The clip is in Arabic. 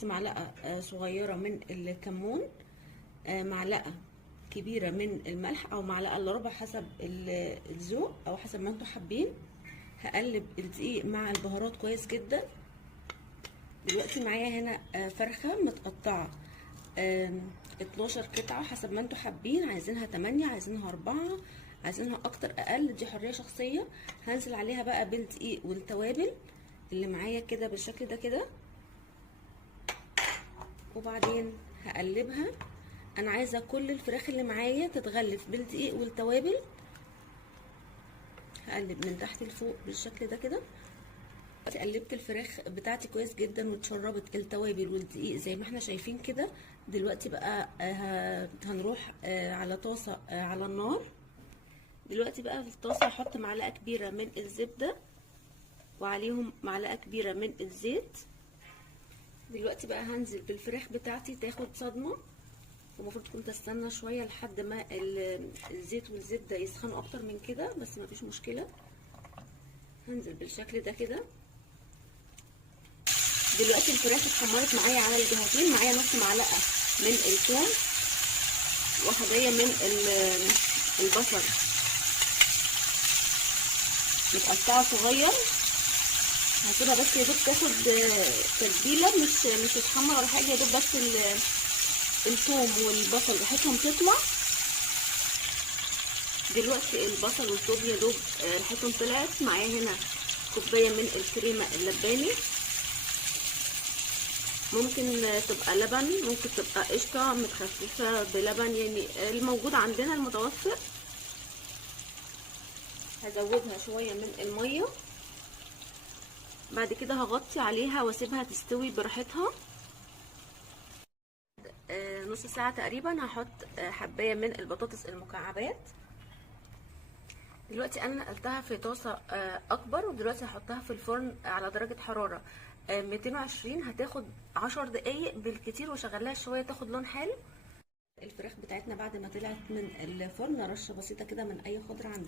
نص معلقه صغيره من الكمون، معلقه كبيره من الملح او معلقه الا ربع حسب الذوق او حسب ما انتوا حابين. هقلب الدقيق مع البهارات كويس جدا. دلوقتي معايا هنا فرخه متقطعه 12 قطعه حسب ما انتوا حابين، عايزينها 8 عايزينها 4 عايزينها اكتر اقل، دي حريه شخصيه. هنزل عليها بقى بالدقيق والتوابل اللي معايا كده بالشكل ده كده، وبعدين هقلبها. انا عايزه كل الفراخ اللي معايا تتغلف بالدقيق والتوابل. هقلب من تحت لفوق بالشكل ده كده. قلبت الفراخ بتاعتي كويس جدا واتشربت التوابل والدقيق زي ما احنا شايفين كده. دلوقتي بقى هنروح على طاسه على النار. دلوقتي بقى في الطاسه هحط معلقه كبيره من الزبده وعليهم معلقه كبيره من الزيت. دلوقتي بقى هنزل بالفراخ بتاعتي تاخد صدمه، المفروض كنت استنى شويه لحد ما الزيت والزبده يسخنوا اكتر من كده، بس مفيش مشكله. هنزل بالشكل ده كده. دلوقتي الفراخ اتحمرت معايا على الجهتين. معايا نص معلقه من الثوم وحبايه من البصل متقطعه صغير. هسيبها بس يا دوب تاخد تتبيله، مش تتحمر ولا حاجه، يا دوب بس الثوم والبصل ريحتهم تطلع. دلوقتي البصل والثوم يا دوب ريحتهم طلعت. معايا هنا كوبايه من الكريمه اللباني، ممكن تبقى لبن ممكن تبقى قشطه متخففه بلبن، يعني الموجود عندنا المتوفر. هزودها شويه من الميه. بعد كده هغطي عليها واسيبها تستوي براحتها. نص ساعه تقريبا هحط حبايه من البطاطس المكعبات. دلوقتي انا نقلتها في طاسه اكبر، ودلوقتي هحطها في الفرن على درجه حراره 220. هتاخد 10 دقايق بالكتير وشغلها شويه تاخد لون حلو. الفراخ بتاعتنا بعد ما طلعت من الفرن رشه بسيطه كده من اي خضره عندنا.